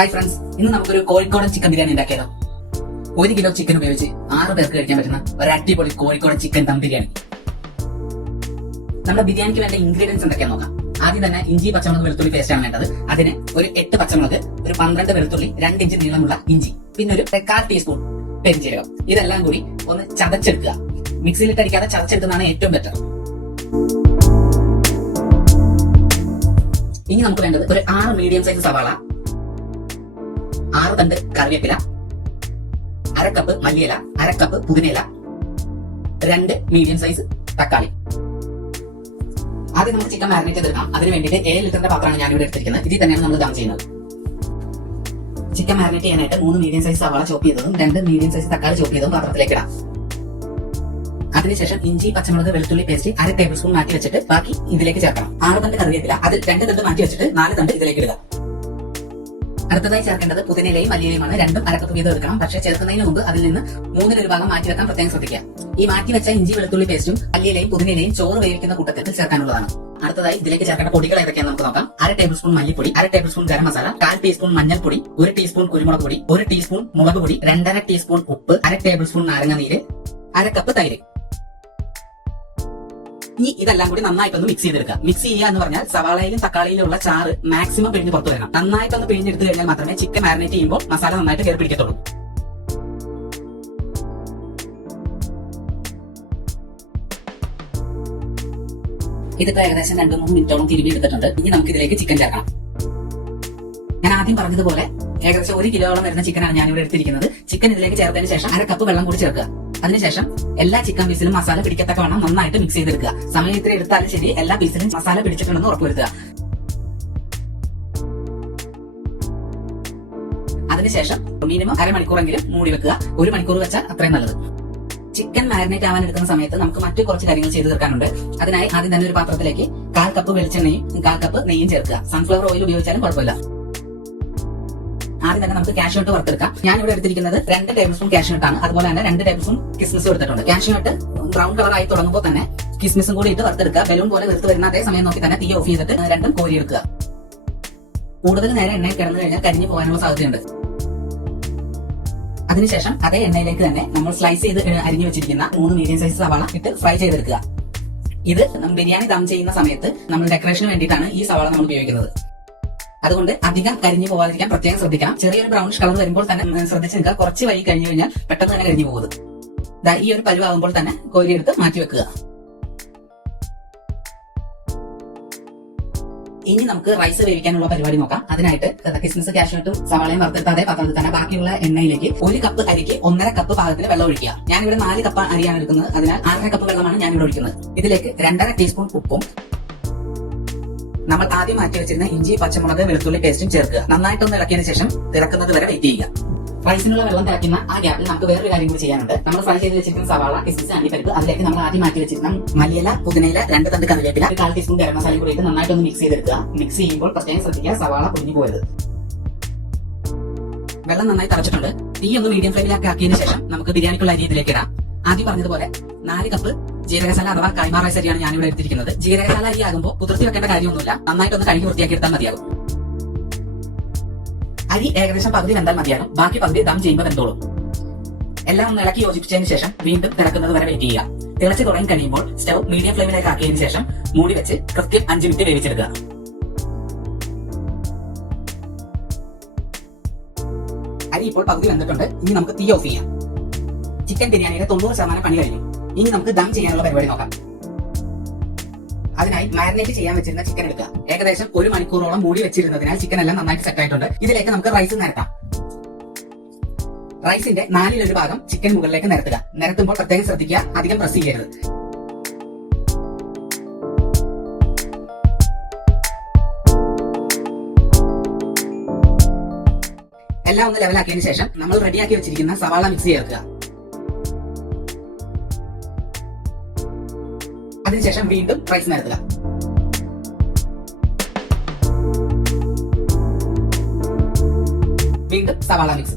Hi friends, ഇന്ന് നമുക്കൊരു കോഴിക്കോടൻ chicken biryani ഉണ്ടാക്കിയാലോ. 1 കിലോ ചിക്കൻ ഉപയോഗിച്ച് 6 പേർക്ക് കഴിക്കാൻ പറ്റുന്ന ഒരു അടിപൊളി കോഴിക്കോടൻ ചിക്കൻ ദം ബിരിയാണി. നമ്മുടെ ബിരിയാണിക്ക് വേണ്ട ഇൻഗ്രീഡിയൻസ് എന്തൊക്കെയാന്ന് നോക്കാം. ആദ്യം തന്നെ ഇഞ്ചി, പച്ചമുളക്, വെളുത്തുള്ളി പേസ്റ്റ് ആണ് വേണ്ടത്. അതിന് ഒരു 8 പച്ചമുളക്, ഒരു 12 വെളുത്തുള്ളി, 2 ഇഞ്ച് നീളമുള്ള ഇഞ്ചി, പിന്നെ ഒരു 1/4 ടീസ്പൂൺ പെരിഞ്ജീരകം. ഇതെല്ലാം കൂടി ഒന്ന് ചതച്ചെടുക്കുക. മിക്സിയിലിട്ട് അടിക്കാതെ ചതച്ചെടുക്കുന്നതാണ് ഏറ്റവും ബെറ്റർ. ഇനി നമുക്ക് വേണ്ടത് ഒരു 6 മീഡിയം സൈസ് സവാള, 6 തണ്ട് കറിവേപ്പില, 1/2 കപ്പ് മല്ലിയില, 1/2 കപ്പ് പുതിനയില, 2 മീഡിയം സൈസ് തക്കാളി. ആദ്യം നമുക്ക് ചിക്കൻ മാരിനേറ്റ് ചെയ്തെടുക്കാം. അതിന് വേണ്ടിയിട്ട് 7 ലിറ്ററിന്റെ പാത്രമാണ് ഞാനിവിടെ എടുത്തിരിക്കുന്നത്. ഇതിൽ തന്നെയാണ് നമ്മൾ ദം ചെയ്യുന്നത്. ചിക്കൻ മാരിനേറ്റ് ചെയ്യാനായിട്ട് 3 മീഡിയം സൈസ് സവാള ചോപ്പ് ചെയ്തതും 2 മീഡിയം സൈസ് തക്കാളി ചോപ്പ് ചെയ്തതും പാത്രത്തിലേക്ക് ഇടാം. അതിനുശേഷം ഇഞ്ചി, പച്ചമുളക്, വെളുത്തുള്ളി പേസ്റ്റ് 1/2 ടേബിൾ സ്പൂൺ മാറ്റി വെച്ചിട്ട് ബാക്കി ഇതിലേക്ക് ചേർക്കണം. 6 തണ്ട് കറിവേപ്പില, അതിൽ 2 തണ്ട് മാറ്റി വെച്ചിട്ട് 4 തണ്ട് ഇതിലേക്ക് ഇടുക. അടുത്തതായി ചേർക്കേണ്ടത് പുതിനയിലയും മല്ലിയിലയുമാണ്. 2 1/2 കപ്പ് വീതം എടുക്കണം. പക്ഷേ ചേർക്കുന്നതിന് മുമ്പ് അതിൽ നിന്ന് 1/3 ഭാഗം മാറ്റി വെക്കാൻ പ്രത്യേകം ശ്രദ്ധിക്കുക. ഈ മാറ്റി വെച്ച ഇഞ്ചി, വെളുത്തുള്ളി പേസ്റ്റും മല്ലിയിലയും പുതിനയിലയും ചോറ് വേവിക്കുന്ന കൂട്ടത്തിൽ ചേർക്കാനുള്ളതാണ്. അടുത്തതായി ഇതിലേക്ക് ചേർക്കേണ്ട പൊടികൾ ഏതൊക്കെയാണെന്ന് നമുക്ക് നോക്കാം. 1/2 ടേബിൾ സ്പൂൺ മല്ലിപ്പൊടി, 1/2 table spoon garam masala, 1/4 teaspoon മഞ്ഞൾപ്പൊടി, 1 ടീസ്പൂൺ കുരുമുളക് പൊടി, 1 ടീസ്പൂൺ മുളക് പൊടി, 2.5 ടീസ്പൂൺ ഉപ്പ്, 1/2 ടേബിൾ സ്പൂൺ നാരങ്ങ നീര്, 1/2 കപ്പ് തൈര്. ഇനി ഇതെല്ലാം കൂടി നന്നായിട്ടൊന്ന് മിക്സ് ചെയ്തെടുക്കുക. മിക്സ് ചെയ്യുക എന്ന് പറഞ്ഞാൽ സവാളയിലും തക്കാളിയിലും ഉള്ള ചാറ് മാക്സിമം പിഴിഞ്ഞ് പുറത്തു വരണം. നന്നായിട്ടൊന്ന് പിഴിഞ്ഞെടുത്ത് കഴിഞ്ഞാൽ മാത്രമേ ചിക്കൻ മാരിനേറ്റ് ചെയ്യുമ്പോൾ മസാല നന്നായിട്ട് കയറി പിടിക്കത്തുള്ളൂ. ഇതിപ്പോ ഏകദേശം 2-3 മിനിറ്റോളം തിരുമ്പി എടുത്തിട്ടുണ്ട്. ഇനി നമുക്ക് ഇതിലേക്ക് ചിക്കൻ ചേർക്കണം. ഞാൻ ആദ്യം പറഞ്ഞതുപോലെ ഏകദേശം 1 കിലോളം വരുന്ന ചിക്കനാണ് ഞാനിവിടെ എടുത്തിരിക്കുന്നത്. ചിക്കൻ ഇതിലേക്ക് ചേർത്തതിന് ശേഷം 1/2 കപ്പ് വെള്ളം കൂടി ചേർക്കുക. അതിനുശേഷം എല്ലാ ചിക്കൻ പീസിലും മസാല പിടിക്കത്തക്കവണ്ണം നന്നായിട്ട് മിക്സ് ചെയ്തെടുക്കുക. സമയം ഇത്ര എടുത്താലും ശരി, എല്ലാ പീസിലും മസാല പിടിച്ചിട്ടുണ്ടെന്ന് ഉറപ്പുവരുത്തുക. അതിനുശേഷം മിനിമം 1/2 മണിക്കൂറെങ്കിലും മൂടി വെക്കുക. 1 മണിക്കൂർ വെച്ചാൽ അത്രയും നല്ലത്. ചിക്കൻ മാരിനേറ്റ് ആവാൻ എടുക്കുന്ന സമയത്ത് നമുക്ക് മറ്റു കുറച്ച് കാര്യങ്ങൾ ചെയ്തു തീർക്കാനുണ്ട്. അതിനായി ആദ്യം തന്നെ ഒരു പാത്രത്തിലേക്ക് 1/4 കപ്പ് വെളിച്ചെണ്ണയും 1/4 കപ്പ് നെയ്യും ചേർക്കുക. സൺഫ്ലവർ ഓയിൽ ഉപയോഗിച്ചാലും കുഴപ്പമില്ല. ആദ്യം തന്നെ നമുക്ക് കാഷ്യൂനട്ട് വറുത്തെടുക്കാം. ഞാൻ ഇവിടെ എടുത്തിരിക്കുന്നത് 2 ടേബിൾ സ്പൂൺ കാഷ്യൂനട്ട് ആണ്. അതുപോലെ തന്നെ 2 ടേബിൾ സ്പൂൺ കിസ്മിസും എടുത്തിട്ടുണ്ട്. കാഷ്യൂനട്ട് ബ്രൗൺ കളർ ആയി തുടങ്ങുമ്പോൾ തന്നെ കിസ്മിസും കൂടി ഇട്ട് വറുത്തെടുക്കുക. ബലൂൺ പോലെ വെറുത്ത് വരുന്ന അതേ സമയം നോക്കി തന്നെ തീ ഓഫ് ചെയ്തിട്ട് രണ്ടും കോരിയെടുക്കുക. കൂടുതൽ നേരം എണ്ണയിൽ കിടന്നു കഴിഞ്ഞാൽ കരിഞ്ഞു പോകാനുള്ള സാധ്യതയുണ്ട്. അതിനുശേഷം അതേ എണ്ണയിലേക്ക് തന്നെ നമ്മൾ സ്ലൈസ് ചെയ്ത് അരിഞ്ഞു വെച്ചിരിക്കുന്ന 3 മീഡിയം സൈസ് സവാള ഇട്ട് ഫ്രൈ ചെയ്തെടുക്കുക. ഇത് ബിരിയാണി ദം ചെയ്യുന്ന സമയത്ത് നമ്മൾ ഡെക്കറേഷന് വേണ്ടിയിട്ടാണ് ഈ സവാള നമ്മൾ ഉപയോഗിക്കുന്നത്. അതുകൊണ്ട് അധികം കരിഞ്ഞു പോകാതിരിക്കാൻ പ്രത്യേകം ശ്രദ്ധിക്കണം. ചെറിയൊരു ബ്രൗണിഷ് കളർ വരുമ്പോൾ തന്നെ ശ്രദ്ധിച്ച് നിൽക്കുക. കുറച്ച് വൈകി കഴിഞ്ഞു കഴിഞ്ഞാൽ പെട്ടെന്ന് തന്നെ കരിഞ്ഞു പോകുന്നത്. ഈ ഒരു പരുവാകുമ്പോൾ തന്നെ കോരിയെടുത്ത് മാറ്റി വെക്കുക. ഇനി നമുക്ക് റൈസ് വേവിക്കാനുള്ള പരിപാടി നോക്കാം. അതിനായിട്ട് കിസ്മിസ്, കാഷ്യൂനട്ടും സവാളയും വറുത്തെടുത്ത അതേ പാത്രത്തിൽ തന്നെ ബാക്കിയുള്ള എണ്ണയിലേക്ക് 1 കപ്പ് അരിക്ക് 1.5 കപ്പ് പാകത്തിന് വെള്ളം ഒഴിക്കുക. ഞാനിവിടെ 4 കപ്പ് അരിയാണ് എടുക്കുന്നത്. അതിനാൽ 1/2 കപ്പ് വെള്ളമാണ് ഞാനിവിടെ ഒഴിക്കുന്നത്. ഇതിലേക്ക് 2.5 ടീസ്പൂൺ ഉപ്പും നമ്മൾ ആദ്യം മാറ്റി വെച്ചിരുന്ന ഇഞ്ചി, പച്ചമുളക്, വെളുത്തുള്ളി പേസ്റ്റും ചേർക്കുക. നന്നായിട്ടൊന്ന് ഇളക്കിയതിനു ശേഷം തിളക്കുന്നത് വരെ വെയിറ്റ് ചെയ്യുക. റൈസിനുള്ള വെള്ളം തിളയ്ക്കുന്ന ആ ഗ്യാപ്പിൽ നമുക്ക് വേറൊരു കാര്യം കൂടി ചെയ്യാനുണ്ട്. നമ്മൾ ഫ്രൈ ചെയ്ത് വെച്ചിരിക്കുന്ന സവാള, കിസ്മിസ്, അണ്ടിപ്പരിപ്പ്, അതിലേക്ക് നമ്മൾ ആദ്യം മാറ്റി വെച്ചിരുന്ന മല്ലിയില, പുതിനയില, 2 തണ്ട് കറിവേപ്പില, 1/4 ടീസ്പൂൺ ഗരം മസാല കൂടി ഇട്ട് നന്നായിട്ടൊന്ന് മിക്സ് ചെയ്തെടുക്കുക. മിക്സ് ചെയ്യുമ്പോൾ പ്രത്യേകം ശ്രദ്ധിക്കുക, സവാള പൊടിഞ്ഞു പോയത്. വെള്ളം നന്നായി തിളച്ചിട്ടുണ്ട്. തീ ഒന്ന് മീഡിയം ഫ്ലെയിമിലേക്ക് ആക്കിയതിനു ശേഷം നമുക്ക് ബിരിയാണിക്കുള്ള അരി ഇതിലേക്ക് ഇടാം. ആദ്യം പറഞ്ഞതുപോലെ 4 കപ്പ് ജീരകശാല അഥവാ കൈമാ റൈസ് അരിയാണ് ഞാനിവിടെ എടുത്തിരിക്കുന്നത്. ജീരകശാല അരി ആകുമ്പോൾ കുതിർത്തി വെക്കേണ്ട കാര്യമൊന്നുമില്ല. നന്നായിട്ടൊന്ന് കഴുകി വൃത്തിയാക്കി എടുത്താൽ മതിയാകും. അരി ഏകദേശം പകുതി വെന്താൽ മതിയാകും. ബാക്കി പകുതി ദം ചെയ്യുമ്പോൾ വെന്തോളും. എല്ലാം ഒന്ന് ഇളക്കി യോജിപ്പിച്ചതിന് ശേഷം വീണ്ടും തിളക്കുന്നത് വരെ വെയിറ്റ് ചെയ്യുക. തിളച്ച് തുടങ്ങി കഴിയുമ്പോൾ സ്റ്റവ് മീഡിയം ഫ്ലെയിമിലേക്ക് ആക്കിയതിനു ശേഷം മൂടി വെച്ച് കൃത്യം 5 മിനിറ്റ് വേവിച്ചെടുക്കുക. അരി ഇപ്പോൾ പകുതി വെന്തിട്ടുണ്ട്. ഇനി നമുക്ക് തീ ഓഫ് ചെയ്യാം. ചിക്കൻ ബിരിയാണിയുടെ 90% പണി കഴിഞ്ഞു. ഇനി നമുക്ക് ദം ചെയ്യാനുള്ള പരിപാടി നോക്കാം. അതിനായി മാരിനേറ്റ് ചെയ്യാൻ വെച്ചിരുന്ന ചിക്കൻ എടുക്കുക. ഏകദേശം 1 മണിക്കൂറോളം മൂടി വെച്ചിരുന്നതിനാൽ ചിക്കൻ എല്ലാം നന്നായിട്ട് സെറ്റ് ആയിട്ടുണ്ട്. ഇതിലേക്ക് നമുക്ക് റൈസ് നിരത്താം. റൈസിന്റെ 4/1 ഭാഗം ചിക്കൻ മുകളിലേക്ക് നിരത്തുക. നിരത്തുമ്പോൾ പ്രത്യേകം ശ്രദ്ധിക്കുക, അധികം പ്രസ് ചെയ്യരുത്. എല്ലാം ഒന്ന് ലെവലാക്കിയതിനു ശേഷം നമ്മൾ റെഡിയാക്കി വെച്ചിരിക്കുന്ന സവാള മിക്സ് ചേർക്കുക. അതിനുശേഷം വീണ്ടും റൈസ് നിരത്തുക. വീണ്ടും സവാള മിക്സ്.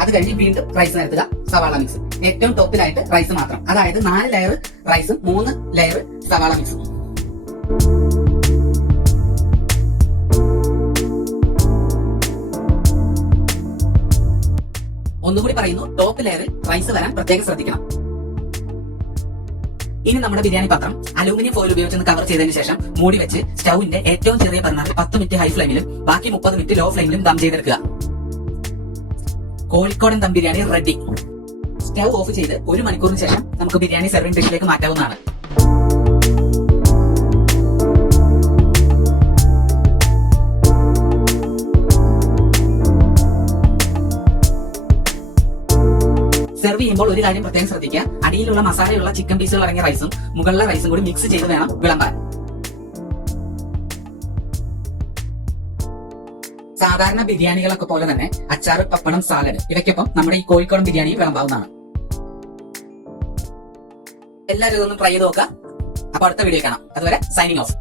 അത് കഴിഞ്ഞ് വീണ്ടും റൈസ് നിരത്തുക, സവാള മിക്സ്. ഏറ്റവും ടോപ്പിലായിട്ട് റൈസ് മാത്രം. അതായത് 4 ലെയർ റൈസും 3 ലെയർ സവാള മിക്സും. ഒന്നുകൂടി പറയുന്നു, ടോപ്പ് ലെയറിൽ റൈസ് വരാൻ പ്രത്യേകം ശ്രദ്ധിക്കണം. ഇനി നമ്മുടെ ബിരിയാണി പാത്രം അലൂമിനിയം ഫോയിൽ ഉപയോഗിച്ച് കവർ ചെയ്തതിനു ശേഷം മൂടി വെച്ച് സ്റ്റൗവിന്റെ ഏറ്റവും ചെറിയ ബർണറിൽ 10 മിനിറ്റ് ഹൈ ഫ്ലെയിമിലും ബാക്കി 30 മിനിറ്റ് ലോ ഫ്ലെയിമിലും ദം ചെയ്തെടുക്കുക. കോഴിക്കോടൻ ദം ബിരിയാണി റെഡി. സ്റ്റൗ ഓഫ് ചെയ്ത് 1 മണിക്കൂറിന് ശേഷം നമുക്ക് ബിരിയാണി സെർവിംഗ് ഡിഷിലേക്ക് മാറ്റാവുന്നതാണ്. സെർവ് ചെയ്യുമ്പോൾ ഒരു കാര്യം പ്രത്യേകം ശ്രദ്ധിക്കുക, അടിയിലുള്ള മസാലയുള്ള ചിക്കൻ പീസുകൾ അടങ്ങിയ റൈസും മുകളിലെ റൈസും കൂടി മിക്സ് ചെയ്ത് വേണം വിളമ്പാൻ. സാധാരണ ബിരിയാണികളൊക്കെ പോലെ തന്നെ അച്ചാറ്, പപ്പടം, സാലഡ് ഇവയ്ക്കൊപ്പം നമ്മുടെ ഈ കോഴിക്കോടൻ ബിരിയാണിയും വിളമ്പാവുന്നതാണ്. എല്ലാവരും ഇതൊന്നും ട്രൈ ചെയ്ത് നോക്കുക. അപ്പൊ അടുത്ത വീഡിയോ കാണാം. അതുവരെ സൈനിങ് ഓഫ്.